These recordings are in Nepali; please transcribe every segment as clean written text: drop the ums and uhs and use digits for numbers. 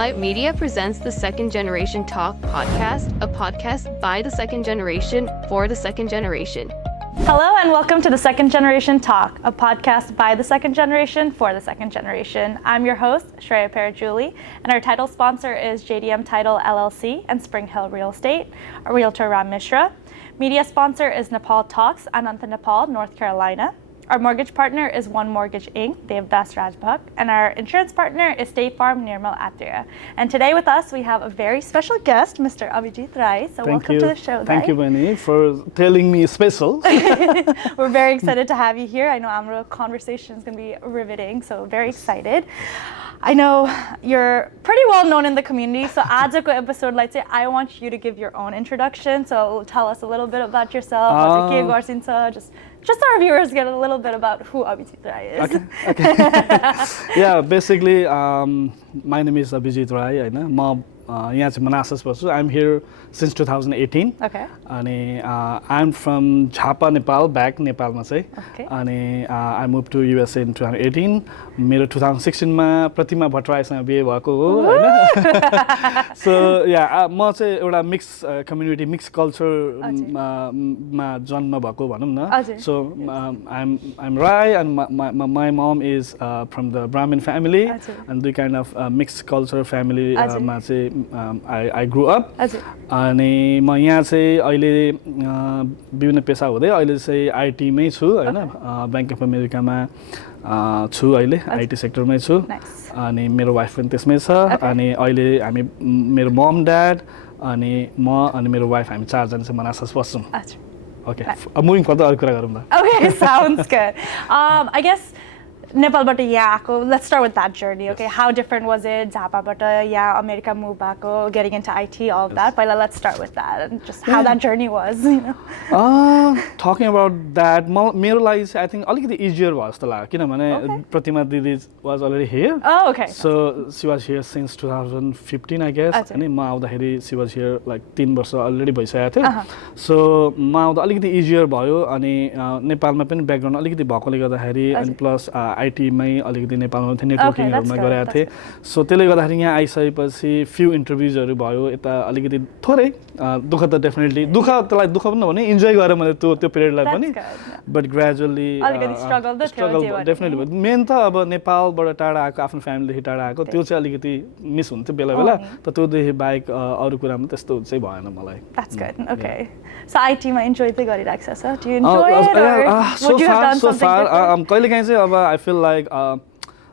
Spotlight Media presents the Second Generation Talk podcast, a podcast by the second generation for the second generation. Hello and welcome to the Second Generation Talk, a podcast by the second generation for the second generation. I'm your host, Shreya Parajuli, and our title sponsor is JDM Title LLC and Spring Hill Real Estate, our realtor Ram Mishra. Media sponsor is Nepal Talks, Ananta, Nepal, North Carolina. Our mortgage partner is One Mortgage Inc., Devdas Rajbhak, and our insurance partner is State Farm Nirmal Atria. And today with us, we have a very special guest, Mr. Abhijit Rai. So welcome to the show, Thank you, Benny, for telling me special. We're very excited to have you here. I know our conversation is going to be riveting, so very excited. I know you're pretty well known in the community, so आजको episode like say I want you to give your own introduction. So tell us a little bit about yourself. Just so our viewers get a little bit about who Abhijit Rai is. Okay. Yeah, basically, my name is Abhijit Rai. I'm here since 2018. Okay. And I'm from Jhapa, Nepal, back Nepal. Okay. And I moved to USA in 2018. मेरो 2016 मा प्रतिमा भट्टराईसँग बिहे भएको हो हैन. So yeah, म चाहिँ एउटा मिक्स कम्युनिटी मिक्स कल्चर मा जन्म भएको भनौं न. So I'm Rai and my mom is from the Brahmin family and the kind of mixed culture family मा चाहिँ I grew up. अनि म यहाँ चाहिँ अहिले विभिन्न पेशा हुँदै अहिले चाहिँ आईटी मै छु हैन. बैंक अफ अमेरिकामा छु अहिले आईटी सेक्टरमै छु. अनि मेरो वाइफ पनि त्यसमै छ. अनि अहिले हामी मेरो मम ड्याड अनि म अनि मेरो वाइफ हामी चारजना चाहिँ मनासस बस्छौं. Okay. Moving further, अरु कुरा गरौँ न. Okay, sounds good. I guess Nepalबाट यहाँ आको, let's start with that journey. Okay, how different was it? Jhapaबाट यहाँ अमेरिका move भएको, getting into IT, all of that. पहिला let's start with that and just how that journey was, you know. Talking about that, मेरो लागि I think अलिकति easier भयो जस्तो लाग्यो किनभने प्रतिमा दिदी was already here. Oh, okay. So she was here since 2015 I guess. अनि म आउँदाखेरि she was here like 3 वर्ष already भइसकेको थियो. So म आउँदा अलिकति easier भयो अनि नेपालमा पनि ब्याकग्राउन्ड अलिकति भएकोले गर्दाखेरि अनि प्लस आईटी मै अलिकति नेपालमा थियो नेटवर्किङहरुमा गरेको थिए. सो त्यसले गर्दाखेरि यहाँ आइसकेपछि फ्यु इन्टरभ्युजहरु भयो. यता अलिकति थोरै दुःख त डेफिनेटली त्यसलाई दुःख पनि नभने इन्जोय गरे मैले त्यो पिरियडलाई पनि. बट ग्रेजुअली अलिकति स्ट्रगल त थियो डेफिनेटली. मेन त अब नेपालबाट टाढा आएको आफ्नो फ्यामिलीदेखि टाढा आएको त्यो चाहिँ अलिकति मिस हुन्थ्यो बेला बेला. त त्योदेखि बाहेक अरु कुरामा त्यस्तो चाहिँ भएन मलाई. That's good. Okay. So IT मा इन्जोय चाहिँ गरिराख्छ sir. Do you enjoy it or would you have done something different? कहिलेकाहीँ चाहिँ अब I feel like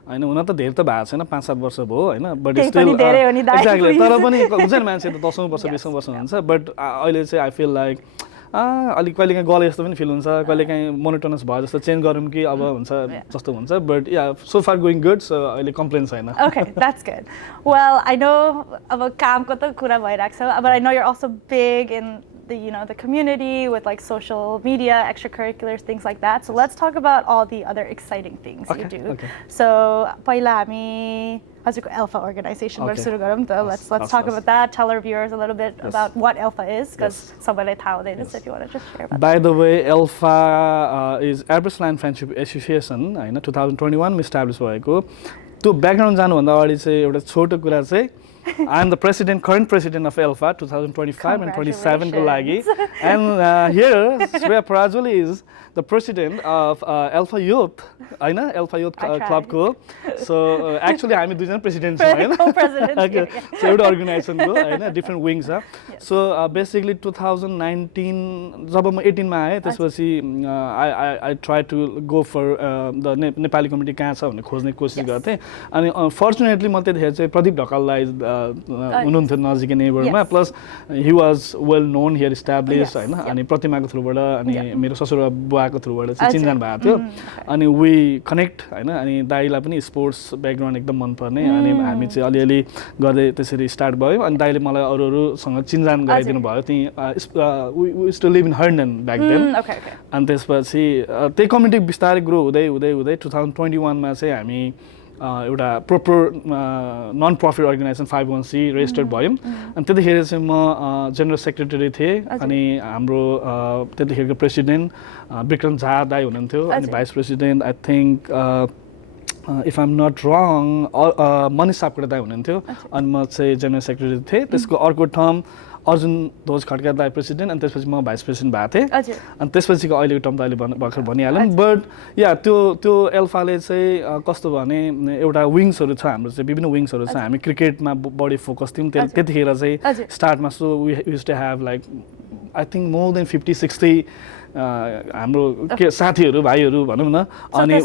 हैन हुन त धेरै त भएको छैन 5-7 वर्ष भयो हैन. बट स्टिल एक्ज्याक्टली तर पनि हुन्छ नि मान्छे त 10औं वर्ष 20औं वर्ष हुन्छ. बट अहिले चाहिँ I feel like अलि कहिलेकाहीँ गले जस्तो पनि फिल हुन्छ. कहिलेकाहीँ मोनोटोनस भयो जस्तो चेन्ज गरौँ कि अब हुन्छ जस्तो हुन्छ. But yeah so far going good. So अहिले कम्प्लेन छैन. Okay, that's good. Well, I know अब कामको त कुरा भइराख्छ, but I know you're also big in the community with like social media, extracurriculars, things like that. So let's talk about all the other exciting things you do. Okay. So पहिला हामी हजुरको ELFA organization बाट सुरु गरौँ त. Let's talk about that. Tell our viewers a little bit about what ELFA is because सबैलाई थाहा हुँदैन. So if you want to just share about By the way, ELFA is Everest Lions Friendship Association हैन 2021 मा एस्टाब्लिश भएको. त्यो ब्याकग्राउन्ड जानुभन्दा अगाडि चाहिँ एउटा छोटो कुरा चाहिँ I am the current president of ELFA 2025 and 27 ko lagi. And here, Shreya Parajuli is the president of ELFA Youth, ELFA Youth Club ko. So actually, I am the president. Co-president. Okay. So every organization ko, different wings. So basically, 2019, जब म 18 मा आए, त्यसपछि I tried to go for the Nepali community कहाँ छ भन्ने खोज्ने कोसिस गर्थे. अनि unfortunately, म त्यतिखेर चाहिँ प्रदीप ढकाललाई हुनुहुन्थ्यो नजिकै नेबरमा. Plus he was well known here established हैन. अनि प्रतिमाको थ्रुबाट अनि मेरो ससुरा बुवाको थ्रुबाट चाहिँ चिनजान भएको थियो. अनि we connect हैन. अनि दाइलाई पनि स्पोर्ट्स ब्याकग्राउन्ड एकदम मन पर्ने. अनि हामी चाहिँ अलिअलि गर्दै त्यसरी स्टार्ट भयो. अनि दाइले मलाई अरूसँग चिनजान गराइदिनु भयो. त्यही we used to live in Herndon back then. अनि त्यसपछि त्यही कम्युनिटी बिस्तारै ग्रो हुँदै 2021 मा चाहिँ हामी एउटा proper non profit organization 501c registered भयौँ. अनि त्यतिखेर चाहिँ म जेनरल सेक्रेटरी थिएँ. अनि हाम्रो त्यतिखेरको प्रेसिडेन्ट विक्रम झा दाइ हुनुहुन्थ्यो. अनि vice president I think if I'm not wrong Manish Sapkota दाई हुनुहुन्थ्यो अनि म चाहिँ जेनरल सेक्रेटरी थिएँ त्यसको अर्को टर्म अर्जुन ध्वज खड्का दाई प्रेसिडेन्ट अनि त्यसपछि म भाइस प्रेसिडेन्ट भएको थिएँ अनि त्यसपछिको अहिलेको टर्म त अहिले भर्खर भनिहालौँ बट या त्यो एल्फाले चाहिँ कस्तो भने एउटा विङ्सहरू छ हाम्रो चाहिँ विभिन्न विङ्सहरू छ हामी क्रिकेटमा बढी फोकस थियौँ त्यतिखेर चाहिँ स्टार्टमा so we used to have like I think more than 50-60 हाम्रो के साथीहरू भाइहरू भनौँ न अनि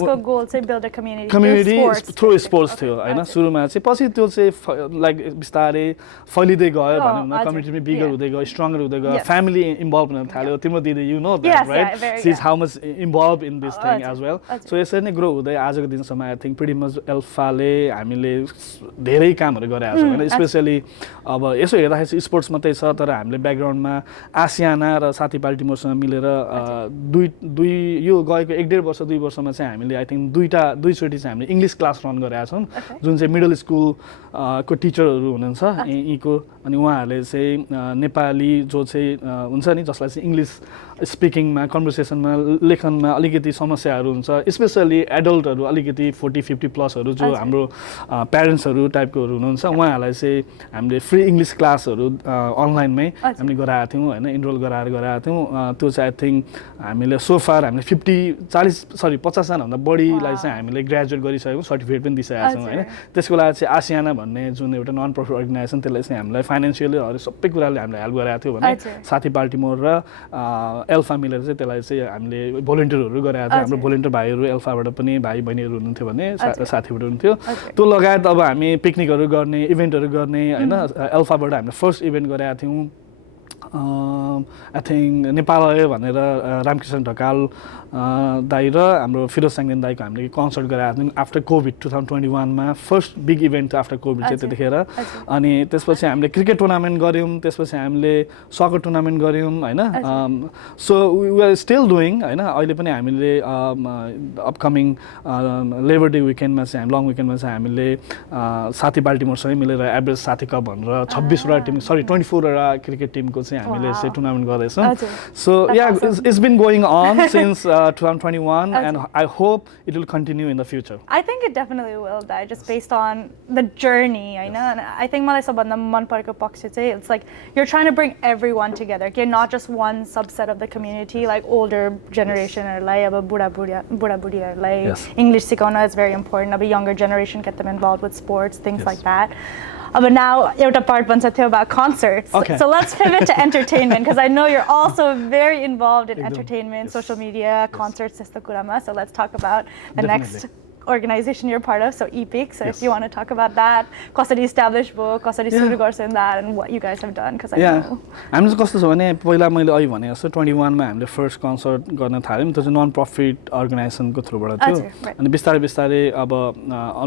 कम्युनिटी थ्रु स्पोर्ट्स थियो होइन सुरुमा चाहिँ पछि त्यो चाहिँ लाइक बिस्तारै फैलिँदै गयो भनौँ न कम्युनिटीमा बिगर हुँदै गयो स्ट्रङ्गर हुँदै गयो फ्यामिली इन्भल्भ हुन थाल्यो तिम्रो दिदी you know that right she is how much involve in this thing as well so यसरी नै ग्रो हुँदै आजको दिनसम्म आई थिङ्क प्रिटी मच एल्फाले हामीले धेरै कामहरू गरेका छौँ होइन स्पेसली अब यसो हेर्दाखेरि स्पोर्ट्स मात्रै छ तर हामीले ब्याकग्राउन्डमा आसियाना र साथी पाल्टिमोरसँग मिलेर दुई यो गएको 1.5 वर्ष 2 वर्षमा चाहिँ हामीले आई थिङ्क दुईचोटि चाहिँ हामीले इङ्ग्लिस क्लास रन गरेका छौँ जुन चाहिँ मिडल स्कुल को टिचरहरू हुनुहुन्छ यहीँको अनि उहाँहरूले चाहिँ नेपाली जो चाहिँ हुन्छ नि जसलाई चाहिँ इङ्ग्लिस स्पिकिङमा कन्भर्सेसनमा लेखनमा अलिकति समस्याहरू हुन्छ स्पेसली एडल्टहरू अलिकति 40-50 प्लसहरू जो हाम्रो प्यारेन्ट्सहरू टाइपकोहरू हुनुहुन्छ उहाँहरूलाई चाहिँ हामीले फ्री इङ्ग्लिस क्लासहरू अनलाइनमै हामीले गराएका थियौँ होइन इनरोल गराएका थियौँ त्यो चाहिँ आई थिङ्क हामीले सोफार हामीले 50-जनाभन्दा बढीलाई चाहिँ हामीले ग्रेजुएट गरिसकेको सर्टिफिकेट पनि दिइसकेका छौँ होइन त्यसको लागि चाहिँ आसियाना भन्ने जुन एउटा नन प्रफिट अर्गनाइजेसन त्यसले चाहिँ हामीलाई फाइनेन्सियली सबै कुराले हामीले हेल्प गराएको थियो भने साथी पाल्टिमोर र एल्फा मिलेर चाहिँ त्यसलाई चाहिँ हामीले भोलिन्टियरहरू गराएको थियो हाम्रो भोलिन्टियर भाइहरू एल्फाबाट पनि भाइ बहिनीहरू हुनुहुन्थ्यो भने साथीबाट हुनुहुन्थ्यो त्यो लगायत अब हामी पिकनिकहरू गर्ने इभेन्टहरू गर्ने होइन एल्फाबाट हामीले फर्स्ट इभेन्ट गराएका थियौँ आई थिङ्क नेपालय भनेर रामकृष्ण ढकाल दाई र हाम्रो फिरोज साङदेन दाईको हामीले कन्सर्ट गराएको थियौँ आफ्टर कोभिड 2021मा first big event after covid चाहिँ त्यतिखेर अनि त्यसपछि हामीले क्रिकेट टुर्नामेन्ट गऱ्यौँ त्यसपछि हामीले सकर टुर्नामेन्ट गऱ्यौँ होइन so we are still doing होइन अहिले पनि हामीले अपकमिङ लेबर डे विकेन्डमा चाहिँ लङ विकेन्डमा चाहिँ हामीले साथी बाल्टिमोरसँगै मिलेर एभरेस्ट साथी कप भनेर 26वटा टिम 24वटा क्रिकेट टिमको चाहिँ हामीले चाहिँ टुर्नामेन्ट गर्दैछौँ so yeah it's been going on since 2021 and I hope it will continue in the future. I think it definitely will, Dai, just based on the journey, I know. And I think malai sabhanda man pareko paksha चाहिँ it's like you're trying to bring everyone together, okay, not just one subset of the community, like older generation or like aba buda budia like English sikauna is very important. Aba younger generation get them involved with sports, things like that. But now, एउटा part banta थियो about concerts. Okay. So let's pivot to entertainment because I know you're also very involved in entertainment, social media, concerts, त्यस्तो कुरामा. So let's talk about the next organization you're part of, so Epeak. So if you want to talk about that, कसरी established भयो, कसरी सुरु गर्छ in that, and what you guys have done, because I know. हामी चाहिँ कस्तो छ भने पहिला मैले अहिले भने जस्तो 21 मा हामीले फर्स्ट कन्सर्ट गर्न थाल्यौँ त्यो चाहिँ नन प्रफिट अर्गनाइजेसनको थ्रुबाट थियो अनि बिस्तारै अब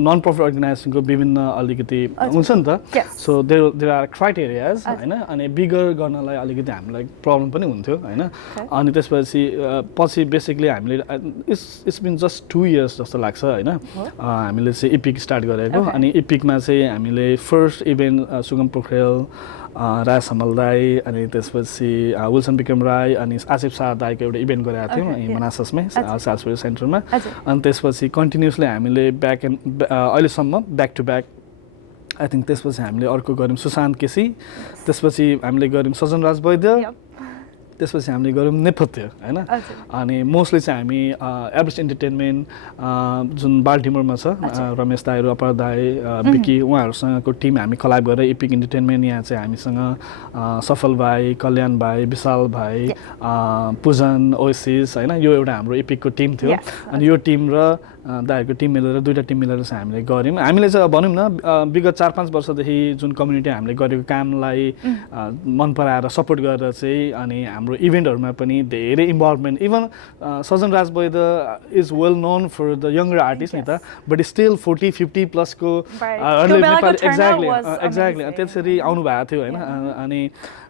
नन प्रफिट अर्गनाइजेसनको विभिन्न अलिकति हुन्छ नि त सो देयर आर क्राइटेरियाज हैन अनि बिगर गर्नलाई अलिकति हामीलाई प्रब्लम पनि हुन्थ्यो हैन अनि त्यसपछि बेसिकली हामीले इट्स बिन जस्ट 2 इयर्स जस्तो लाग्छ हैन हामीले चाहिँ इपिक स्टार्ट गरेको अनि इपिकमा चाहिँ हामीले फर्स्ट इभेन्ट सुगम पोखरेल राज समल दाई अनि त्यसपछि विल्सन विक्रम राई अनि आसिफ शाह दाईको एउटा इभेन्ट गरेका थियौँ मनाससमै सालसबरी सेन्टरमा अनि त्यसपछि कन्टिन्युसली हामीले अहिलेसम्म back to back I think त्यसपछि हामीले अर्को गऱ्यौँ सुशान्त केसी त्यसपछि हामीले गऱ्यौँ सजन राज वैद्य त्यसपछि हामीले गऱ्यौँ नेपथ्य हैन अनि मोस्टली चाहिँ हामी एभरेस्ट इन्टरटेनमेन्ट जुन बाल्टिमोरमा छ रमेश दाईहरू अपर दाई विकी उहाँहरूसँगको टिम हामी कलाब गरेर इपिक इन्टरटेनमेन्ट यहाँ चाहिँ हामीसँग सफल भाइ कल्याण भाइ विशाल भाइ पूजन ओसिस हैन यो एउटा हाम्रो इपिकको टिम थियो अनि यो टिम र दाईहरूको टिम मिलेर दुईवटा टिम मिलेर चाहिँ हामीले गऱ्यौँ हामीले चाहिँ भनौँ न विगत 4-5 वर्षदेखि जुन कम्युनिटी हामीले गरेको कामलाई मन पराएर सपोर्ट गरेर चाहिँ अनि हाम्रो इभेन्टहरूमा पनि धेरै involvement even Sajan Raj Vaidya is well known for the younger artist नि त बट स्टिल 40-50 प्लसको एक्ज्याक्टली त्यसरी आउनुभएको थियो होइन अनि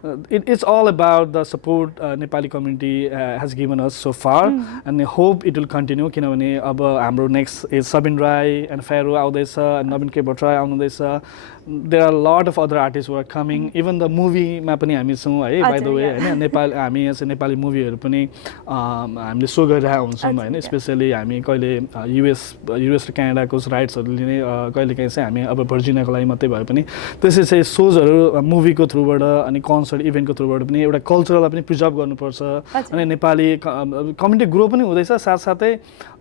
it's all about the support Nepali community has given us so far and I hope it will continue किनभने अब हाम्रो next is Sabin Rai and Pharaoh आउँदैछ नवीन के भट्टराई आउनुहुँदैछ there are lot of other artist who are coming even the मुभीमा पनि हामी छौँ है बाइ द वे होइन नेपाल हामी यहाँ चाहिँ नेपाली मुभीहरू पनि हामीले सो गरिरहेको हुन्छौँ होइन स्पेसली हामी कहिले युएस र क्यानाडाको राइट्सहरू लिने कहिलेकाहीँ चाहिँ हामी अब भर्जिनियाको लागि मात्रै भए पनि त्यसै चाहिँ सोजहरू मुभीको थ्रुबाट अनि कन्सर्ट इभेन्टको थ्रुबाट पनि एउटा कल्चरलाई पनि प्रिजर्भ गर्नुपर्छ अनि नेपाली कम्युनिटी ग्रो पनि हुँदैछ साथसाथै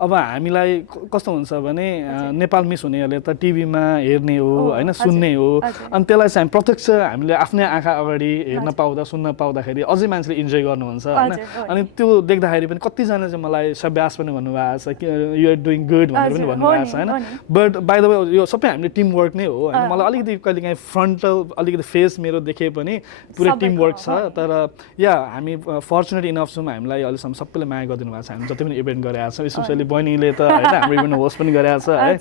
अब हामीलाई कस्तो हुन्छ भने नेपाल मिस हुनेहरूले त टिभीमा हेर्ने हो होइन सुन्ने हो अनि त्यसलाई चाहिँ प्रत्यक्ष हामीले आफ्नै आँखा अगाडि हेर्न पाउँदा सुन्न पाउँदाखेरि अझै मान्छेले इन्जोय गर्नुहुन्छ होइन अनि त्यो देख्दाखेरि पनि कतिजना चाहिँ मलाई सब्यास पनि भन्नुभएको छ कि युआर डुइङ गुड भनेर पनि भन्नुभएको छ होइन बट बाइ द वे यो सबै हामीले टिमवर्क नै हो होइन मलाई अलिकति कहिलेकाहीँ फ्रन्टल अलिकति फेस मेरो देखे पनि पुरै टिमवर्क छ तर या हामी फर्चुनेट इनफ छौँ हामीलाई अहिलेसम्म सबैले माया गरिदिनु भएको छ हामी जति पनि इभेन्ट गरेका छौँ स्पेसली बहिनीले त होइन हाम्रो इभेन्ट होस्ट पनि गरेका छ है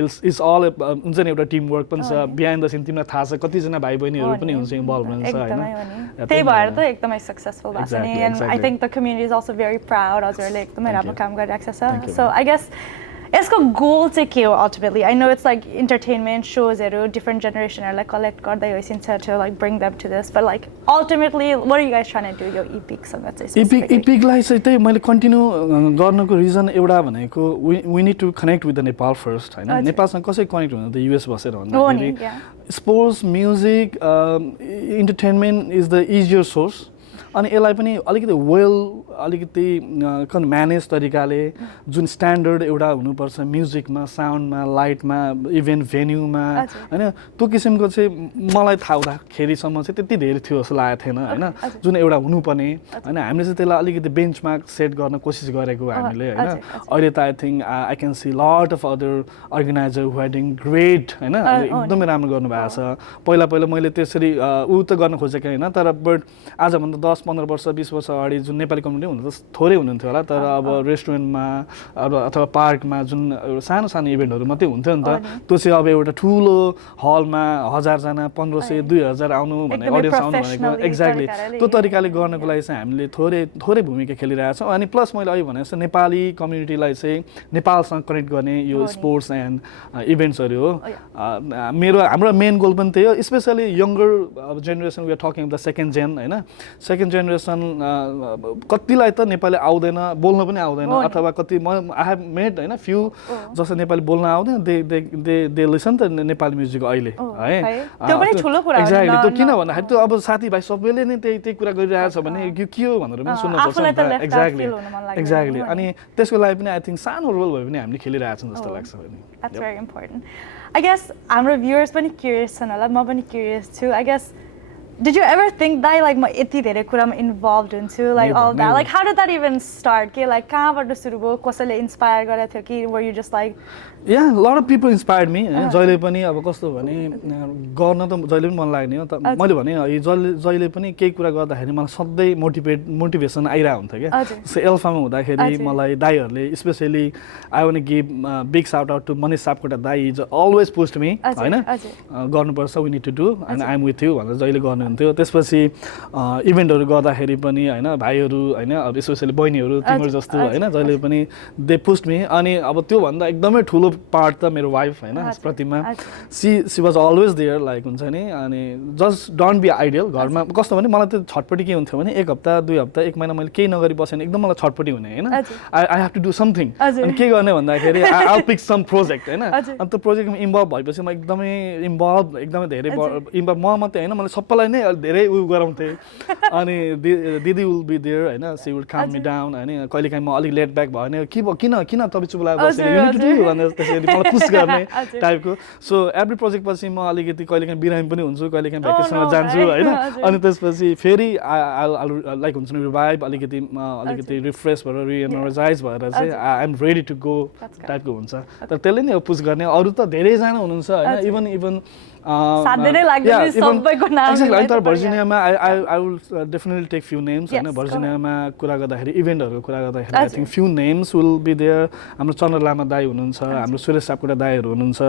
इट्स अल हुन्छ नि एउटा टिमवर्क पनि छ बिहाइन्ड द सिन तिमीलाई थाहा छ कतिजना भाइ बहिनीहरू पनि हुन्छ इन्भल्भ हुनुहुन्छ होइन त्यही भएर त एकदमै सक्सेसफुल भएको छ नि and I think the community is also very proud हजुरहरूले एकदमै राम्रो काम गरिरहेको छ सो आई गेस यसको गोल चाहिँ के हो ultimately I know it's like entertainment सोजहरू डिफ्रेन्ट जेनेरेसनहरूलाई कलेक्ट गर्दै होइसिन्छ to like bring them to this but like ultimately what are you guys trying to do यो इपिकसँग चाहिँ इपिकलाई चाहिँ त्यही मैले कन्टिन्यू गर्नको रिजन एउटा भनेको we need to connect with the Nepal first होइन नेपालसँग कसरी कनेक्ट हुनु त युएस बसेर भन्दाखेरि sports music entertainment is the easier source अनि यसलाई पनि अलिकति अलिकति म्यानेज तरिकाले जुन स्ट्यान्डर्ड एउटा हुनुपर्छ म्युजिकमा साउन्डमा लाइटमा इभेन्ट भेन्यूमा होइन त्यो किसिमको चाहिँ मलाई थाहा हुँदाखेरिसम्म चाहिँ त्यति धेरै थियो जस्तो लागेको थिएन होइन जुन एउटा हुनुपर्ने होइन हामीले चाहिँ त्यसलाई अलिकति बेन्चमार्क सेट गर्न कोसिस गरेको हामीले होइन अहिले त I think I can see lot of other organizer who are doing great होइन एकदमै राम्रो गर्नुभएको छ पहिला मैले त्यसरी ऊ त गर्न खोजेको होइन तर बट आजभन्दा 10-15 वर्ष 20 वर्ष अगाडि जुन नेपाली कम्युनिटी हुनु त थोरै हुनुहुन्थ्यो होला तर अब रेस्टुरेन्टमा अब अथवा पार्कमा जुन सानो सानो इभेन्टहरू मात्रै हुन्थ्यो नि त त्यो चाहिँ अब एउटा ठुलो हलमा 1000 जना 1500 2000 आउनु भने अडियन्स आउनु भनेको एक्ज्याक्टली त्यो तरिकाले गर्नको लागि चाहिँ हामीले थोरै भूमिका खेलिरहेका छौँ अनि प्लस मैले अहिले भने जस्तो नेपाली कम्युनिटीलाई चाहिँ नेपालसँग कनेक्ट गर्ने यो स्पोर्ट्स एन्ड इभेन्ट्सहरू हो हाम्रो मेन गोल पनि त्यही हो specially younger generation we are talking the second gen होइन सेकेन्ड जेनेरेसन कतिलाई त नेपाली आउँदैन बोल्न पनि आउँदैन अथवा कति आई हेभ मेड होइन फ्यु जस्तो नेपाली बोल्न आउँदैन दे लिसन त नेपाली म्युजिक अहिले है एक्ज्याक्टली त्यो किन भन्दाखेरि त्यो अब साथीभाइ सबैले नै त्यही कुरा गरिरहेको छ भने यो के हो भनेर पनि सुन्न पर्छ एक्ज्याक्टली अनि त्यसको लागि पनि आई थिङ्क सानो रोल भयो भने हामीले खेलिरहेको छौँ जस्तो लाग्छ That's very important. I guess हाम्रो viewers पनि curious छन् होला म पनि curious छु I guess did you ever think that like म यति धेरै कुरामा involved हुन्छु like all that like how did that even start के like कहाँबाट सुरु भयो कसैले inspire गरेको थियो कि were you just like Yeah, a lot of people inspired me. जहिले पनि अब कस्तो भने गर्न त जहिले पनि मन लाग्ने हो त मैले भने जहिले पनि केही कुरा गर्दाखेरि मलाई सधैँ मोटिभेसन आइरहेको हुन्थ्यो क्या सो एल्फामा हुँदाखेरि मलाई दाइहरूले specially I want give big shout out to Manish Sapkota दाइ इज अलवेज पोस्ट मी होइन गर्नुपर्छ we need to do and I am with you भनेर जहिले गर्नुहुन्थ्यो त्यसपछि इभेन्टहरू गर्दाखेरि पनि होइन भाइहरू होइन अब स्पेसली बहिनीहरू तिम्रो जस्तो होइन जहिले पनि दे पोस्ट मी अनि अब त्योभन्दा एकदमै ठुलो पार्ट त मेरो वाइफ होइन Pratima she was always there like हुन्छ नि अनि जस्ट डोन्ट बी आइडियल घरमा कस्तो भने मलाई त छटपट्टि के हुन्थ्यो भने 1 हप्ता 2 हप्ता 1 महिना मैले केही नगरी बसेन एकदम मलाई छटपट्टि हुने होइन I have to do something अनि के गर्ने भन्दाखेरि आई पिक सम प्रोजेक्ट होइन अनि त्यो प्रोजेक्टमा इन्भल्भ भएपछि म एकदमै धेरै इन्भल्भ म मात्रै होइन मैले सबैलाई नै धेरै उयो गराउँथेँ अनि दिदी विल बी देयर होइन सी विल काम मी डाउन होइन कहिलेकाहीँ म अलिक लेट ब्याक भयो भने किन तपाईँ चुप लागेर बसेको युनिट टु डु भनेर त्यसरी मलाई पुस गर्ने टाइपको सो एभ्री प्रोजेक्ट पछि म अलिकति कहिलेकाहीँ बिरामी पनि हुन्छु कहिलेकाहीँ भ्याकेसनमा जान्छु होइन अनि त्यसपछि फेरि लाइक हुन्छ नि रिभाइभ अलिकति रिफ्रेस भएर रिएनर्जाइज भएर चाहिँ I am ready to go टाइपको हुन्छ तर त्यसले नै पुस गर्ने अरू त धेरैजना हुनुहुन्छ होइन इभन तर भर्जिनियामा I will definitely take few names होइन भर्जिनियामा कुरा गर्दाखेरि इभेन्टहरूको कुरा गर्दाखेरि I think few names will be there हाम्रो चन्द्र लामा दाई हुनुहुन्छ हाम्रो सुरेश सापकोटा दाईहरू हुनुहुन्छ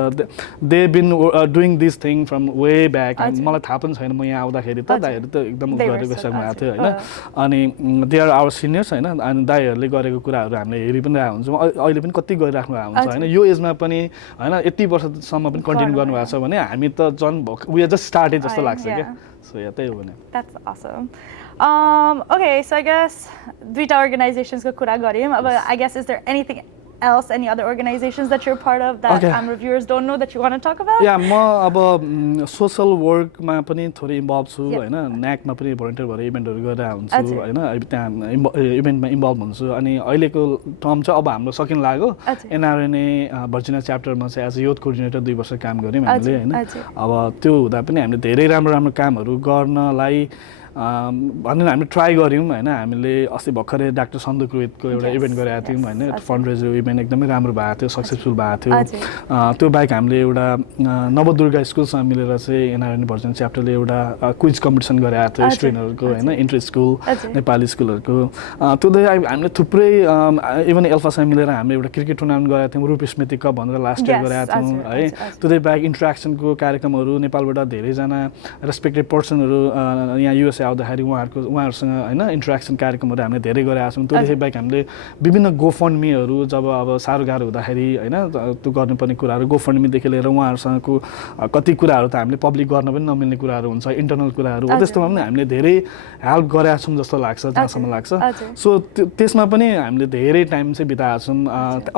they been doing this thing from way back मलाई थाहा पनि छैन म यहाँ आउँदाखेरि त दाईहरू त एकदम गरेको समयमा आएको थियो होइन अनि दे आर आवर सिनियर्स होइन अनि दाईहरूले गरेको कुराहरू हामीले हेरि पनि रहेको हुन्छौँ अहिले पनि कति गरिराख्नु भएको हुन्छ होइन यो एजमा पनि होइन यति वर्षसम्म पनि कन्टिन्यू गर्नुभएको छ भने हामी त त झन् वी आर जस्ट स्टार्टेड जस्तो लाग्छ yeah. क्या सो या त्यही हो भने That's awesome. Okay, so I guess दुईटा organizations को कुरा गऱ्यौँ. अब I guess is there anything else, any other organizations that you're part of that our viewers don't know that you want to talk about? Yeah, म अब सोशल वर्कमा पनि थोरै इन्भल्भ छु हैन न्याकमा पनि भलन्टियर भएर इभेन्टहरू गरेर हुन्छु हैन त्यहाँ इभेन्टमा इन्भल्भ हुन्छु अनि अहिलेको टर्म चाहिँ अब हाम्रो सकिन लाग्यो एनआरएनए भर्जिनिया च्याप्टरमा चाहिँ एज युथ कोअर्डिनेटर 2 वर्ष काम गर्यौँ हामीले हैन अब त्यो हुँदा पनि हामीले धेरै राम्रो कामहरू गर्नलाई भनेर हामीले ट्राई गऱ्यौँ हैन हामीले अस्ति भर्खरै डाक्टर सन्दुक रोहितको एउटा इभेन्ट गरेका थियौँ हैन फन्ड रेजर इभेन्ट एकदमै राम्रो भएको थियो सक्सेसफुल भएको थियो त्यो बाहेक हामीले एउटा नवदुर्गा स्कुलसँग मिलेर चाहिँ एनआरएन भर्जन च्याप्टरले एउटा क्विज कम्पिटिसन गरेको थियो स्टुडेन्टहरूको हैन इन्टर स्कुल नेपाली स्कुलहरूको त्यो हामीले थुप्रै इभन एल्फासँग मिलेर हामीले एउटा क्रिकेट टुर्नामेन्ट गरेका थियौँ रूप स्मृति कप भनेर लास्ट इयर गरेका थियौँ है त्यो बाहेक इन्टरेक्सनको कार्यक्रमहरू नेपालबाट धेरैजना रेस्पेक्टेड पर्सनहरू यहाँ युएस आउँदाखेरि उहाँहरूसँग हैन इन्टरेक्सन कार्यक्रमहरू हामीले धेरै गरेका छौँ त्यो बाहेक हामीले विभिन्न गोफन्डमीहरू जब अब साह्रो गाह्रो हुँदाखेरि हैन त्यो गर्नुपर्ने कुराहरू गोफन्डमीदेखि लिएर उहाँहरूसँगको कति कुराहरू त हामीले पब्लिक गर्न पनि नमिल्ने कुराहरू हुन्छ इन्टरनल कुराहरू हो त्यस्तोमा पनि हामीले धेरै हेल्प गरेका छौँ जस्तो लाग्छ जहाँसम्म लाग्छ सो त्यसमा पनि हामीले धेरै टाइम चाहिँ बिताएका छौँ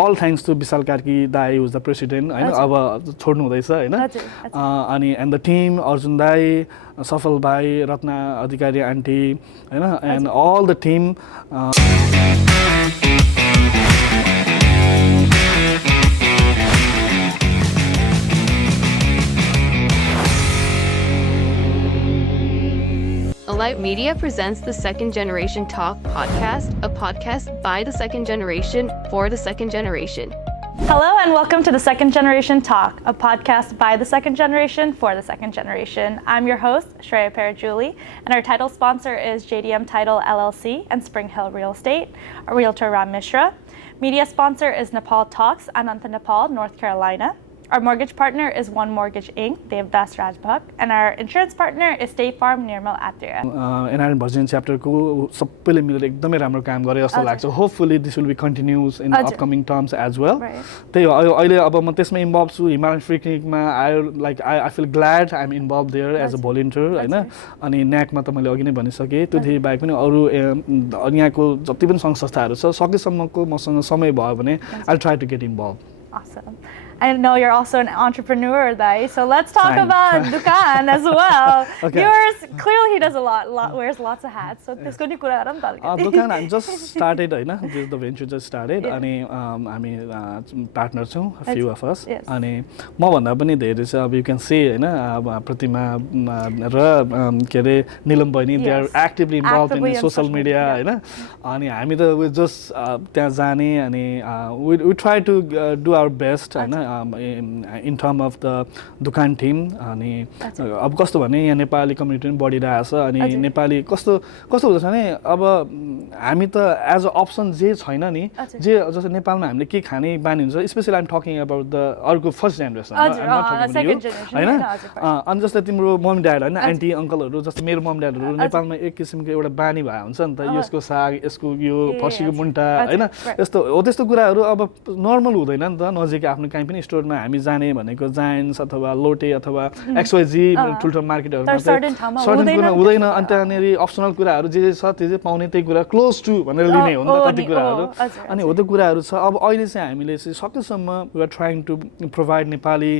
अल थ्याङ्क्स टु विशाल कार्की दाई हुज द प्रेसिडेन्ट हैन अब छोड्नु हुँदैछ हैन अनि एन्ड द टिम अर्जुन दाई सफल भाइ रत्ना अधिकारी आन्टी हैन and all the team Alight Media presents the Second Generation Talk podcast, a podcast by the second generation for the second generation. Hello and welcome to the Second Generation Talk, a podcast by the second generation for the second generation. I'm your host, Shreya Parajuli, and our title sponsor is JDM Title LLC and Spring Hill Real Estate, our realtor Ram Mishra. Media sponsor is Nepal Talks, Ananta Nepal, North Carolina. Our mortgage partner is One Mortgage Inc., Dev Das Rajbhak, and our insurance partner is State Farm, Nirmal Atria. NRN Virginia च्याप्टरको सबैले मिलेर एकदमै राम्रो काम गरे जस्तो लाग्छ hopefully this will be continues in upcoming terms as well त्यही हो अहिले अब म त्यसमा इन्भल्भ छु हिमालयन फ्री क्लिनिकमा I feel glad I am involve there as a volunteer हैन अनि न्याकमा त मैले अघि नै भनिसकेँ त्योदेखि बाहेक पनि अरू यहाँको जति पनि सङ्घ संस्थाहरू छ सकेसम्मको मसँग समय भयो भने I try to get involve Awesome. I know you're also an entrepreneur, Dai. So let's talk about Dukan as well. Yours, clearly he does a lot wears lots of hats. So this kuni kura haram talka. Dukan I just started, हैन. This the venture just started. अनि हामी partners छौं, a few of us. अनि म भन्दा पनि धेरै छ अब you can see हैन प्रतिमा र के रे निलम बहिनी they are actively involved in social media हैन. अनि हामी त we just त्यहाँ जाने अनि we try to do our best हैन in term of the दुकान टिम अनि अब कस्तो भने यहाँ नेपाली कम्युनिटी पनि बढिरहेछ अनि नेपाली कस्तो हुँदैछ भने अब हामी त एज अ अप्सन जे छैन नि जे जस्तो नेपालमा हामीले के खाने बानी हुन्छ specially I'm talking about the अर्को फर्स्ट जेनेरेसन हैन अनि जस्तै तिम्रो मम ड्याड हैन आन्टी अङ्कलहरू जस्तो मेरो मम ड्याडहरू नेपालमा एक किसिमको एउटा बानी भए हुन्छ नि त यसको साग यसको यो फर्सीको मुन्टा हैन यस्तो हो त्यस्तो कुराहरू अब नर्मल हुँदैन नि त नजिकै आफ्नो काहीँ पनि स्टोरमा हामी जाने भनेको जायन्स अथवा लोटे अथवा एक्सवाइजी ठुल्ठुलो मार्केटहरूमा सर्टेन कुरा हुँदैन अनि त्यहाँनिर अप्सनल कुराहरू जे छ त्यो चाहिँ पाउने त्यही कुरा क्लोज टु भनेर लिने हो नि त कति कुराहरू अनि हो त्यो कुराहरू छ अब अहिले चाहिँ हामीले चाहिँ सकेसम्म we are trying to provide Nepali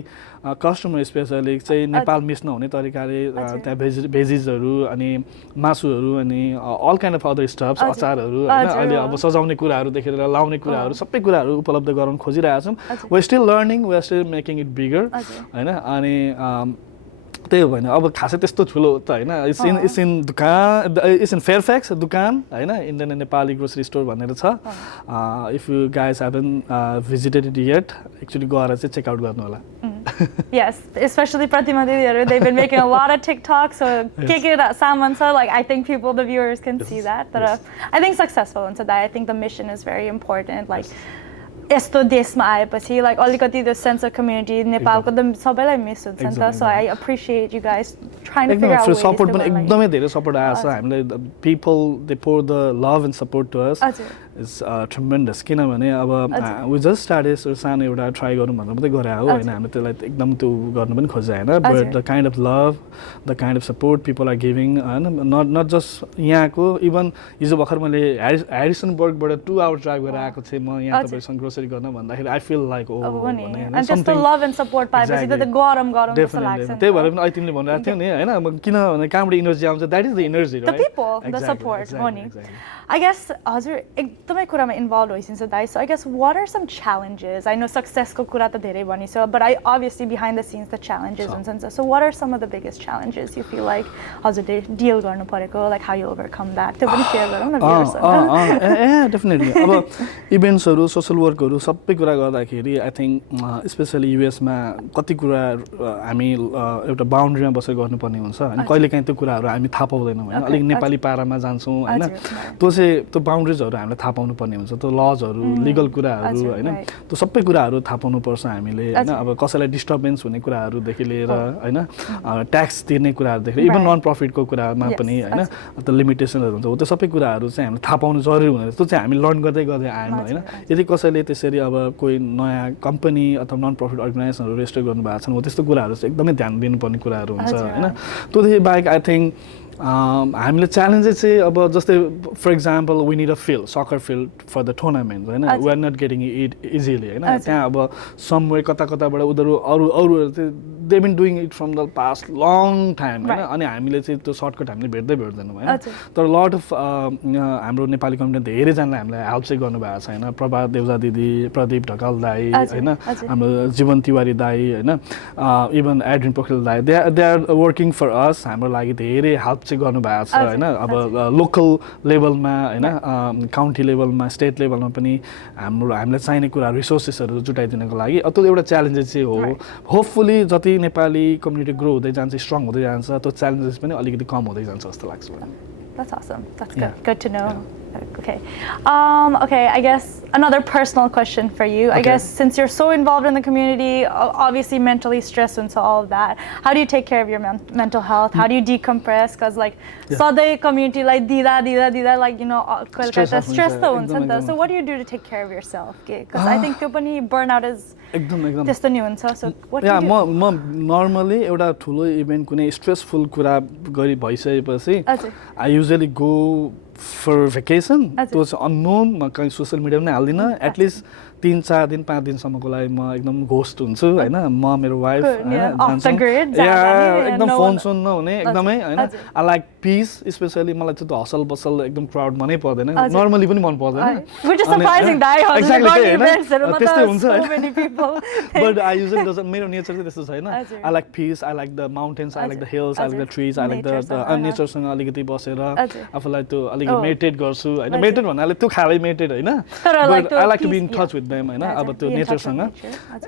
customer specially चाहिँ नेपाल मिस नहुने तरिकाले त्यहाँ भेजिजहरू अनि मासुहरू अनि all kind of other stuffs अचारहरू हैन अहिले अब सजाउने कुराहरूदेखि लिएर लाउने कुराहरू सबै कुराहरू उपलब्ध गराउन खोजिरहेका छौँ we still learning we still making it bigger हैन अनि त्यही हो भने अब खासै त्यस्तो ठुलो त हैन इट्स इन दुकान इट्स इन फेयरफ्याक्स दुकान हैन इन्डियन नेपाली ग्रोसरी स्टोर भनेर छ if you guys haven't visited it yet actually गएर चाहिँ चेक आउट गर्नु होला Yes, especially Pratima Didi, they've been making a lot of TikToks, so kick it up, Samansa, like I think people, the viewers can see that. But I think successful into that. I think the mission is very important. Like यस्तो देशमा आएपछि लाइक अलिकति त्यो सेन्स अफ कम्युनिटी नेपालको त सबैलाई मिस हुन्छ नि त so I appreciate you guys trying to figure out support पनि एकदमै धेरै सपोर्ट आएको छ हामीलाई people they pour the love and support to us it's tremendous किनभने अब वी जस्ट स्टार्टेड सानो एउटा ट्राई गरौँ भनेर मात्रै गरे हो होइन हामीले त्यसलाई एकदम त्यो गर्नु पनि खोजे होइन but the kind of love the kind of support people are giving होइन नट जस्ट यहाँको इभन हिजो भर्खर मैले ह्यारिसनबर्गबाट 2 आवर ड्राइभ गरेर आएको थिएँ म यहाँ तपाईँसँग ग्रोसरी गर्न भन्दाखेरि I feel like oh love and support पाएपछि त गरम गरम जस्तो लाग्छ त्यही भएर पनि अहिले तिमीले भनिरहेको थियौ नि होइन किनभने कहाँबाट इनर्जी आउँछ that is the energy the people the support हो नि आई गेस हजुर एकदमै कुरामा इन्भल्भ भइसक्छ दाइ so I guess what are some challenges I know सक्सेसको कुरा त धेरै भनिसक्यो but I obviously behind the scenes the challenges हुन्छ नि त so what are some of the biggest challenges you feel like हजुरले डिल गर्नु परेको like how you overcome that त्यो पनि सेयर गरौँ न भ्युअर्ससँग डेफिनेटली अब इभेन्ट्सहरू सोसल वर्कहरू सबै कुरा गर्दाखेरि आई थिङ्क स्पेसली युएसमा कति कुरा हामी एउटा बााउन्ड्रीमा बसेर गर्नुपर्ने हुन्छ होइन कहिलेकाहीँ त्यो कुराहरू हामी थाहा पाउँदैनौँ होइन अलिक नेपाली पारामा जान्छौँ होइन त्यो बााउन्ड्रिजहरू हामीलाई थाहा पाउनु पर्ने हुन्छ त्यो लजहरू लिगल कुराहरू होइन त्यो सबै कुराहरू थाहा पाउनुपर्छ हामीले होइन अब कसैलाई डिस्टर्बेन्स हुने कुराहरूदेखि लिएर होइन ट्याक्स तिर्ने कुराहरूदेखि इभन नन प्रफिटको कुरामा पनि होइन त्यो लिमिटेसनहरू हुन्छ हो त्यो सबै कुराहरू चाहिँ हामीले थाहा पाउनु जरुरी हुँदैन त्यो चाहिँ हामी लर्न गर्दै गर्दै आयौँ होइन यदि कसैले त्यसरी अब कोही नयाँ कम्पनी अथवा नन प्रफिट अर्गनाइजेसनहरू रेजिस्टर गर्नुभएको छन् हो त्यस्तो कुराहरू चाहिँ एकदमै ध्यान दिनुपर्ने कुराहरू हुन्छ होइन त्योदेखि बाहेक आई थिङ्क हामीले च्यालेन्जेस चाहिँ अब जस्तै for example we need a field soccer field for the tournament होइन we are not getting it easily होइन त्यहाँ अब समवे कता कताबाट उनीहरू अरू they been doing it from the past long time होइन अनि हामीले चाहिँ त्यो सर्टकट हामीले भेट्दैनौँ होइन तर लट अफ हाम्रो नेपाली कम्युनिटी धेरैजनाले हामीलाई हेल्प चाहिँ गर्नुभएको छ होइन प्रभा देउजा दिदी प्रदीप ढकाल दाई होइन हाम्रो जीवन तिवारी दाई होइन इभन एड्रिन पोखरेल दाई दे आर वर्किङ फर अस हाम्रो लागि धेरै हेल्प चाहिँ गर्नुभएको छ होइन अब लोकल लेभलमा होइन काउन्टी लेभलमा स्टेट लेभलमा पनि हामीलाई चाहिने कुरा रिसोर्सेसहरू जुटाइदिनको लागि त्यो एउटा च्यालेन्जेस चाहिँ हो होपफुली जति नेपाली कम्युनिटी ग्रो हुँदै जान्छ स्ट्रङ हुँदै जान्छ त्यो च्यालेन्जेस पनि अलिकति कम हुँदै जान्छ जस्तो लाग्छ मलाई That's awesome. That's good. Good to know. Okay. Okay, I guess another personal question for you. I guess since you're so involved in the community, obviously mentally stressed into all of that, how do you take care of your mental health? How do you decompress? Because like, the community like dida, like, you know, stress the so what do you do to take care of yourself? Because I think burnout is त्यस्तो नि हुन्छ सो व्हाट म नर्मली एउटा ठुलो इभेन्ट कुनै स्ट्रेसफुल कुरा गरी भइसकेपछि I usually go for vacation त्यो चाहिँ अननोन म कहीँ सोसियल मिडियामा नै हाल्दिनँ एटलिस्ट 3-4 दिन 5 दिनसम्मको लागि म एकदम घोस्ट हुन्छु होइन म मेरो वाइफ एकदम फोन सोन नहुने एकदमै होइन आई लाइक पिस स्पेसली मलाई चाहिँ त्यो हसल बसल एकदम क्राउड मनै पर्दैन नर्मली पनि मन पर्दैन त्यस्तै हुन्छ बट आई युजली डजन्ट मेरो नेचर चाहिँ त्यस्तो छैन I like peace I like the mountains I like the hills I like the trees I like the नेचरसँग अलिकति बसेर आफूलाई त्यो अलिकति मेडिटेट गर्छु होइन मेडिटेट भन्नाले त्यो खालै मेडिटेट होइन but I like to be in touch with them होइन अब त्यो नेचरसँग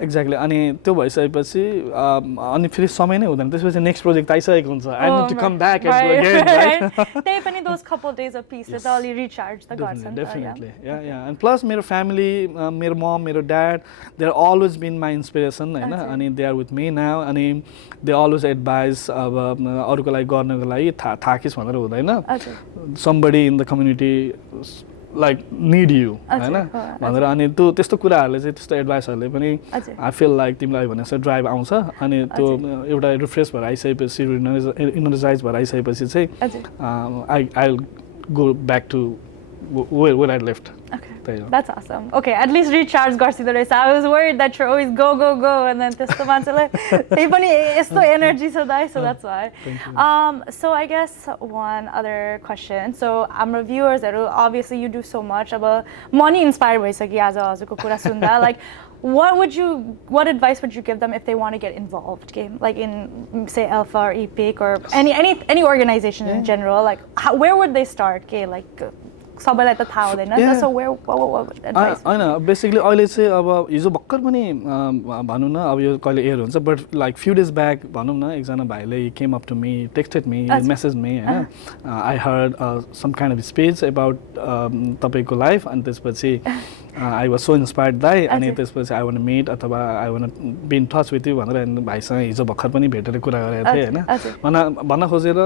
एक्ज्याक्टली अनि त्यो भइसकेपछि अनि फेरि समय नै हुँदैन त्यसपछि नेक्स्ट प्रोजेक्ट आइसकेको हुन्छ I need to come back त्यही पनि those couple days of peace to really recharge the gods and definitely yeah and plus मेरो family मेरो mom मेरो dad they are always been my inspiration हैन अनि they are with me now अनि they always advise अब अरूको लागि गर्नको लागि थाकिस भनेर हुँदैन somebody in the community like need you हैन भनेर अनि त्यो त्यस्तो कुराहरुले चाहिँ त्यस्तो एडभाइसहरुले पनि आई फिल लाइक तिमीलाई भने जस्तो ड्राइभ आउँछ अनि त्यो एउटा रिफ्रेश भएर आइसकेपछि इनर्जाइज भएर आइसकेपछि चाहिँ I'll go back to where I left. Okay, that's awesome. Okay, at least recharge garcida race. I was worried that you're always go and then testo manchale tei pani yesto energy so that's why. So I guess one other question. So our viewers obviously you do so much about money inspired bhaisaki ajuko kura sunda like what advice would you give them if they want to get involved like in say ELFA or Epeak or any organization in general like where would they start like सबैलाई त थाहा हुँदैन सो what advice हैन बेसिकली अहिले चाहिँ अब हिजो भक्कर पनि भनौँ न अब यो कहिले एयर हुन्छ but like few days back भनौँ न एकजना भाइले came up to me texted me message me हैन I heard some kind of speech about तपाईको लाइफ अनि त्यसपछि आई वाज सो इन्स्पायर्ड दाइ अनि त्यसपछि आई वान्ट मिट अथवा I want be in touch with you भनेर भाइसँग हिजो भर्खर पनि भेटेर कुरा गरेको थिएँ होइन भन्न खोजेर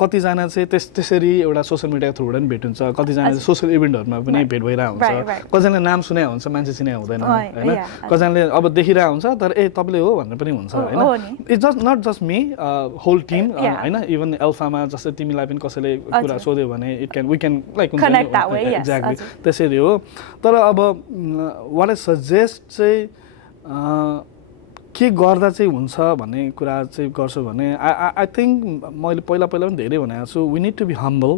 कतिजना चाहिँ त्यसरी एउटा सोसियल मिडियाको थ्रुबाट पनि भेट हुन्छ कतिजना चाहिँ सोसियल इभेन्टहरूमा पनि भेट भइरहेको हुन्छ कतिजनाले नाम सुने हुन्छ मान्छे चिने हुँदैन होइन कतिजनाले अब देखिरहेको हुन्छ तर ए तपाईँले हो भनेर पनि हुन्छ होइन it's just not just me whole team होइन इभन एल्फामा जस्तै तिमीलाई पनि कसैले कुरा सोध्यो भने वी क्यान लाइक एक्ज्याक्टली त्यसरी हो तर अब वाट आई सजेस्ट चाहिँ के गर्दा चाहिँ हुन्छ भन्ने कुरा चाहिँ गर्छु भने आई थिङ्क मैले पहिला पनि धेरै भनेको छु we need to be humble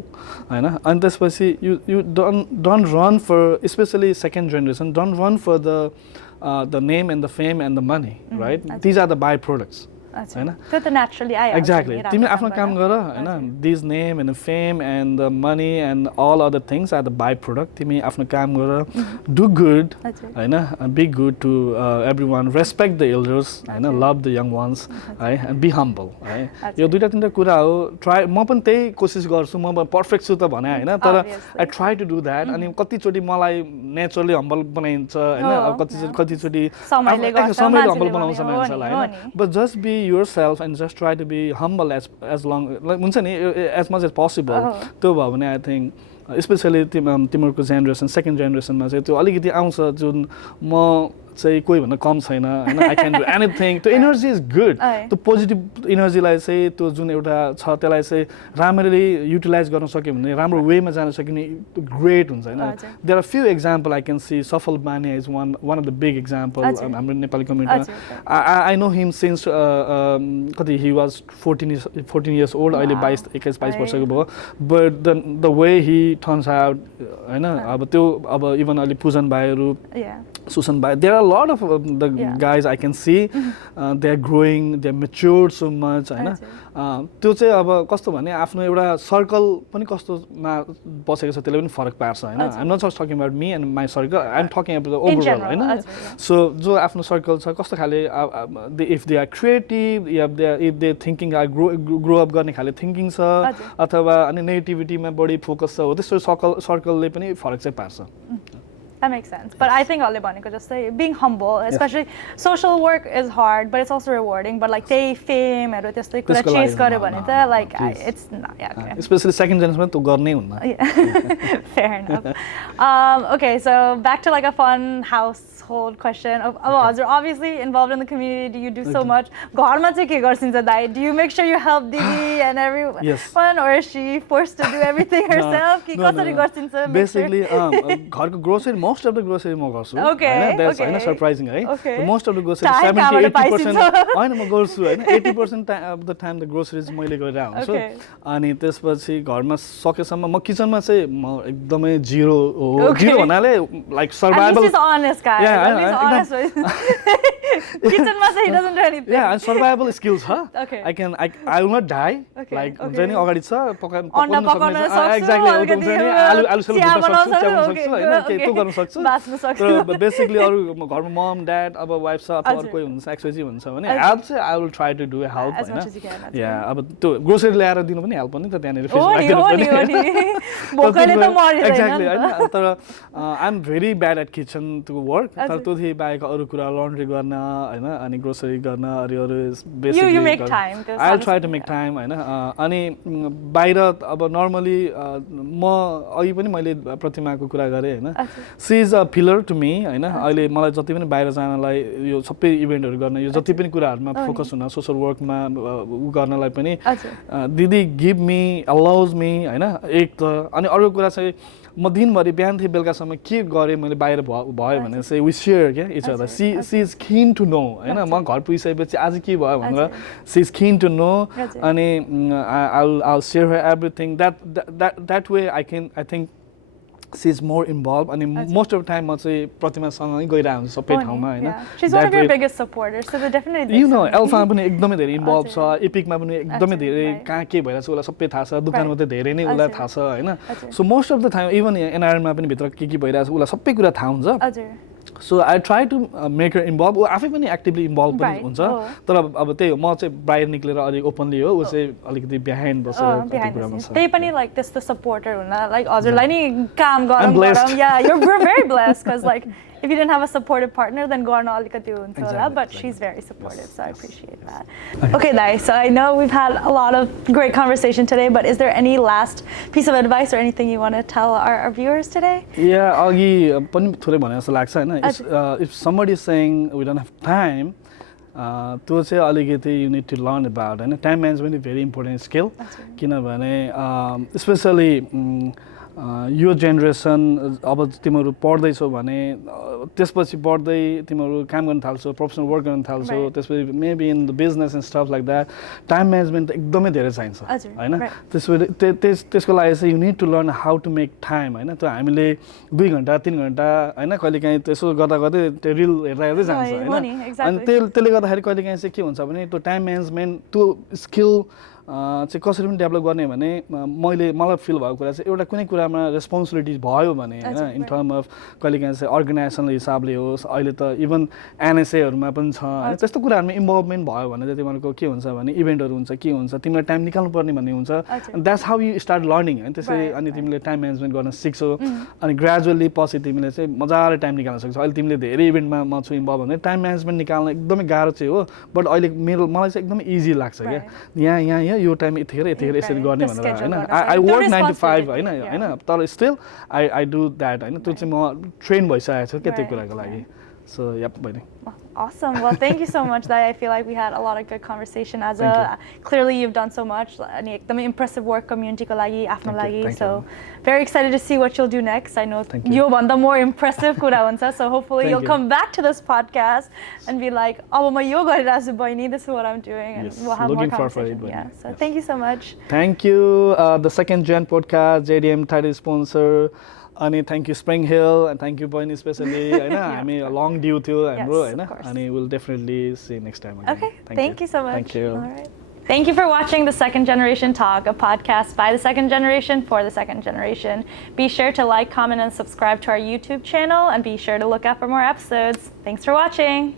होइन अनि त्यसपछि you don't run for specially second generation don't run for the name and the fame and the money right these are the by products होइन एक्ज्याक्टली तिमी आफ्नो काम गर होइन these name and fame and the money and all other things are the by product तिमी आफ्नो काम गर डु गुड होइन be good to every one respect the elders होइन लभ द यङ वान्स है एन्ड बी हम्बल है यो दुईवटा तिनवटा कुरा हो ट्राई म पनि त्यही कोसिस गर्छु म पर्फेक्ट छु त भने होइन तर I try to do that अनि कतिचोटि मलाई नेचुरली हम्बल बनाइन्छ होइन कतिचोटि समयले हम्बल बनाउँछ मान्छेलाई होइन but just be yourself and just try to be humble as long like हुन्छ नि as much as possible त्यो भयो भने आई थिङ्क स्पेसली तिमीहरूको जेनेरेसन सेकेन्ड जेनेरेसनमा चाहिँ त्यो अलिकति आउँछ जुन म चाहिँ कोही भन्दा कम छैन होइन आई क्यान डु एनिथिङ त्यो एनर्जी इज गुड त्यो पोजिटिभ एनर्जीलाई चाहिँ त्यो जुन एउटा छ त्यसलाई चाहिँ राम्ररी युटिलाइज गर्न सक्यो भने राम्रो वेमा जान सक्यो भने ग्रेट हुन्छ होइन there are few example I can see Safal Baniya is one of the big example हाम्रो नेपाली कम्युनिटीमा आई नो हिम सिन्स कति हि वाज 14 इयर्स ओल्ड अहिले 21-22 वर्षको भयो but the way he turns out होइन अब त्यो अब इभन अहिले पूजन भाइहरू सुसन भाइ there are lot of the guys I can see they are growing they are matured so much हैन त्यो चाहिँ अब कस्तो भने आफ्नो एउटा सर्कल पनि कस्तोमा बसेको छ त्यसले पनि फरक पार्छ हैन I am not just talking about me and my circle I am talking about the overall हैन सो जो आफ्नो सर्कल छ कस्तो खाले if they are creative if they thinking are grow up गर्ने खाले थिङ्किङ छ अथवा अनि नेगेटिभिटीमा बढी फोकस छ हो त्यस्तो सर्कलले पनि फरक चाहिँ पार्छ That makes sense. But I think alle bhaneko jastai being humble, especially social work is hard, but it's also rewarding. But like they fame haru त्यस्तै कुरा chase गर्यो भने त like it's not okay. Especially second generation to गर्नै हुन्न. Fair enough. Okay, so back to like a fun household question. You're obviously involved in the community. You do so much. घरमा चाहिँ के गर्छिन्छ दाइ? Do you make sure you help Didi and everyone, or is she forced to do everything herself? कि कसरी गर्छिन्छ? Basically, घरको grocery most of the grocery म गर्छु हैन that's हैन surprising है most of the grocery 70-80% हैन म गर्छु हैन 80% of the time the groceries मैले गरेर आउँछु अनि त्यसपछि घरमा सकेसम्म म किचनमा चाहिँ म एकदमै जिरो हो जिरो भन्नाले like survival He's honest guy he's honest किचनमा चाहिँ he doesn't do anything yeah survival skills I will not die like हुन्छ नि अगाडि छ पकाउन सक्छु एक्ज्याक्टली हुन्छ नि आलु सल्लु भुट्न सक्छु हैन के त्यो गर्न सक्छु बेसिकली अरू घरमा मम ड्याड अब वाइफ छ अथवा कोही हुन्छ एक्सपेन्सिभ हुन्छ भने हेल्प चाहिँ I will try to do help हैन या अब त्यो ग्रोसरी ल्याएर दिनु पनि हेल्प पनि त त्यहाँनिर फेस राख्नु भोकले त मरिदैन एक्ज्याक्टली हैन तर I am very bad at kitchen to work तर त्यो बाहेक अरू कुरा लन्ड्री गर्न हैन अनि ग्रोसरी गर्न अरू basically you make time I will try to make time हैन अनि बाहिर अब नर्मली म अघि पनि मैले प्रतिमाको कुरा गरेँ हैन she is a pillar to me हैन अहिले मलाई जति पनि बाहिर जानलाई यो सबै इभेन्टहरू गर्न यो जति पनि कुराहरूमा फोकस हुन सोसल वर्कमा उ गर्नलाई पनि दिदी गिभ मी अलाउज मी हैन एक त अनि अर्को कुरा चाहिँ म दिनभरि बिहानदेखि बेलुकासम्म के गरेँ मैले बाहिर भयो भने चाहिँ वी सेयर क्या इच अदर सी इज किन टु नो हैन म घर पुगिसकेपछि आज के भयो भनेर सी इज किन टु नो अनि I share her everything that way I think C is more involve अनि मोस्ट अफ टाइम म चाहिँ प्रतिमासँगै गइरहेको हुन्छु सबै ठाउँमा हैन यु नो एल्फामा पनि एकदमै धेरै इन्भल्भ छ एपिकमा पनि एकदमै धेरै कहाँ के भइरहेको छ उसलाई सबै थाहा छ दोकानमा त धेरै नै उसलाई थाहा छ हैन so most of the time even एनआरएनमा पनि भित्र के भइरहेको छ उसलाई सबै कुरा थाहा हुन्छ So I try to make her involved. आफै पनि एक्टिभली इन्भल्भ पनि हुन्छ तर अब त्यही हो म चाहिँ बाहिर निक्लेर अलिक ओपनली हो ऊ चाहिँ अलिकति बिहाइन्ड बसेर कति कुरामा छ त्यही पनि लाइक त्यस्तो सपोर्टर हुन लाइक हजुरलाई नि काम गरौँ yeah you're very blessed because like if you didn't have a supportive partner, then गर्न अलिकति हुन्छ होला, but she's very supportive, so I appreciate that. Okay, Dai, so I know we've had a lot of great conversation today, but is there any last piece of advice or anything you want to tell our viewers today? Yeah, अघि पनि थोरै भने जस्तो लाग्छ हैन if somebody is saying we don't have time त्यो चाहिँ अलिकति you need to learn about हैन time management is very important skill किनभने स्पेशली यो जेनेरेसन अब तिमीहरू पढ्दैछौ भने त्यसपछि पढ्दै तिमीहरू काम गर्न थाल्छौ प्रोफेसनल वर्क गर्न थाल्छौ त्यसपछि maybe in the business and stuff like that time management एकदमै धेरै चाहिन्छ हैन त्यसको लागि चाहिँ you need to learn how to make time हैन त्यो हामीले 2 घण्टा 3 घण्टा हैन कहिलेकाहीँ त्यसो गर्दा गर्दै त्यो रिल हेर्दै जान्छ हैन अनि त्यसले गर्दाखेरि कहिलेकाहीँ चाहिँ के हुन्छ भने त्यो टाइम म्यानेजमेन्ट त्यो स्किल चाहिँ कसरी पनि डेभलप गर्ने भने मलाई फिल भएको कुरा चाहिँ एउटा कुनै कुरामा रेस्पोन्सिबिलिटी भयो भने हैन इन टर्म अफ कहिलेकाहीँ चाहिँ अर्गनाइजेसनल हिसाबले होस् अहिले त इभन एनएसएहरूमा पनि छ हैन त्यस्तो कुराहरूमा इन्भल्भमेन्ट भयो भने चाहिँ तिमीहरूको के हुन्छ भने इभेन्टहरू हुन्छ के हुन्छ तिमीलाई टाइम निकाल्नु पर्ने भन्ने हुन्छ that's how you start learning हैन त्यसरी अनि तिमीले टाइम म्यानेजमेन्ट गर्न सिक्छौ अनि ग्रेजुअली पछि तिमीले चाहिँ मजाले टाइम निकाल्न सक्छौ अहिले तिमीले धेरै इभेन्टमा म छु इन्भल्भ भने टाइम म्यानेजमेन्ट निकाल्न एकदमै गाह्रो चाहिँ हो बट अहिले मलाई चाहिँ एकदमै इजी लाग्छ क्या यहाँ यो टाइम यतिखेर यसरी गर्ने भनेर हैन आई वर्क 9 to 5 हैन तर स्टिल आई डु दैट हैन त्यो चाहिँ म ट्रेन भइसकेको छु के त्यो कुराको लागि सो यप बहिनी Awesome. Well, thank you so much, Dai. I feel like we had a lot of good conversation. Clearly you've done so much. Ani impressive work community ko lagi, afno lagi. So very excited to see what you'll do next. I know you banda more impressive kura huncha. So hopefully you'll come back to this podcast and be like, "Oh, ma yo garirachu baini. This is what I'm doing." And we'll have more conversation. Yeah. So thank you so much. Thank you. The Second Gen podcast, JDM title sponsor. अनि thank you Spring Hill and thank you बहिनी स्पेसली हैन हामी लङ ड्यू थियो हाम्रो हैन अनि will definitely see next time again Okay, thank you so much. Thank you. All right. Thank you for watching The Second Generation Talk, a podcast by the second generation for the second generation. Be sure to like, comment, and subscribe to our YouTube channel, and be sure to look out for more episodes. Thanks for watching.